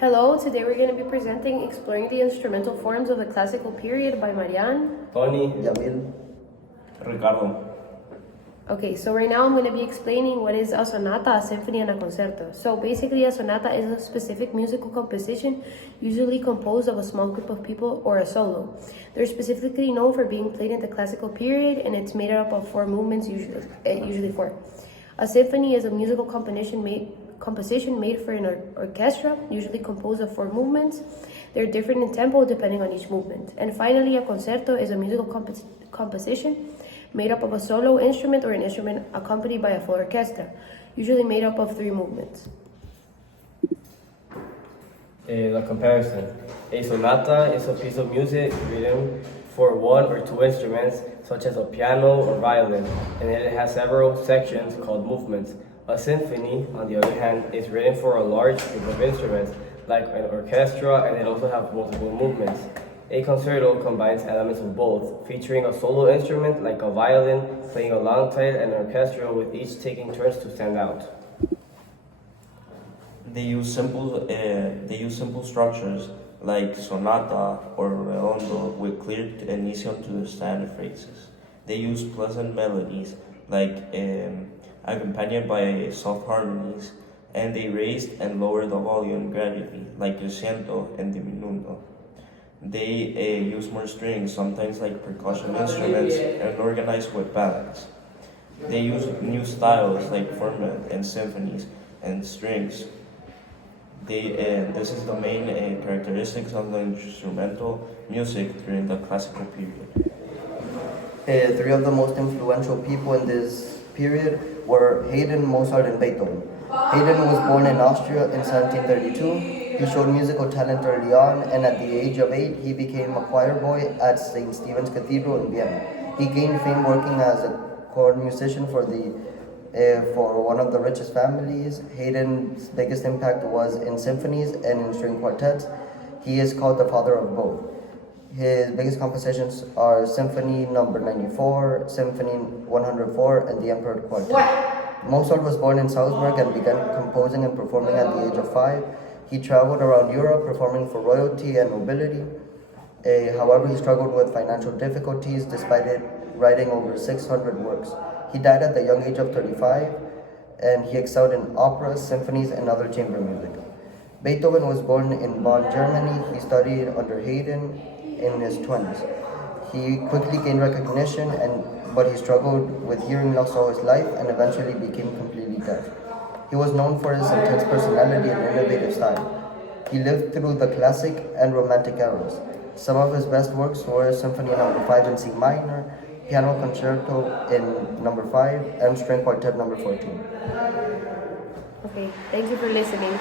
Hello, today we're going to be presenting Exploring the Instrumental Forms of the Classical Period by Marianne. Tony, Yamil. Ricardo. Okay, so right now I'm going to be explaining what is a sonata, a symphony, and a concerto. So basically a sonata is a specific musical composition usually composed of a small group of people or a solo. They're specifically known for being played in the classical period, and it's made up of four movements, usually four. A symphony is a musical composition made for an orchestra, usually composed of four movements. They're different in tempo depending on each movement. And finally, a concerto is a musical composition made up of a solo instrument or an instrument accompanied by a full orchestra, usually made up of three movements. The comparison. A sonata is a piece of music written for one or two instruments, such as a piano or violin, and it has several sections called movements. A symphony, on the other hand, is written for a large group of instruments, like an orchestra, and it also has multiple movements. A concerto combines elements of both, featuring a solo instrument like a violin playing alongside an orchestra, with each taking turns to stand out. They use simple structures like sonata or redondo with clear and easy to understand phrases. They use pleasant melodies like accompanied by soft harmonies, and they raised and lowered the volume gradually like crescendo and diminuendo. They use more strings, sometimes like percussion instruments, and organized with balance. They use new styles like format and symphonies and strings. This is the main characteristics of the instrumental music during the classical period. Three of the most influential people in this period were Haydn, Mozart, and Beethoven. Haydn was born in Austria in 1732. He showed musical talent early on, and at the age of 8, he became a choir boy at St. Stephen's Cathedral in Vienna. He gained fame working as a court musician for one of the richest families. Haydn's biggest impact was in symphonies and in string quartets. He is called the father of both. His biggest compositions are Symphony Number 94, Symphony 104, and the Emperor Quartet. Mozart was born in Salzburg and began composing and performing at the age of 5. He traveled around Europe performing for royalty and nobility. However, he struggled with financial difficulties despite writing over 600 works. He died at the young age of 35, and he excelled in operas, symphonies, and other chamber music. Beethoven was born in Bonn, Germany. He studied under Haydn in his 20s. He quickly gained recognition, but he struggled with hearing loss all his life and eventually became completely deaf. He was known for his intense personality and innovative style. He lived through the classic and romantic eras. Some of his best works were Symphony Number 5 in C minor, Piano Concerto in Number 5, and String Quartet Number 14. Okay, thank you for listening.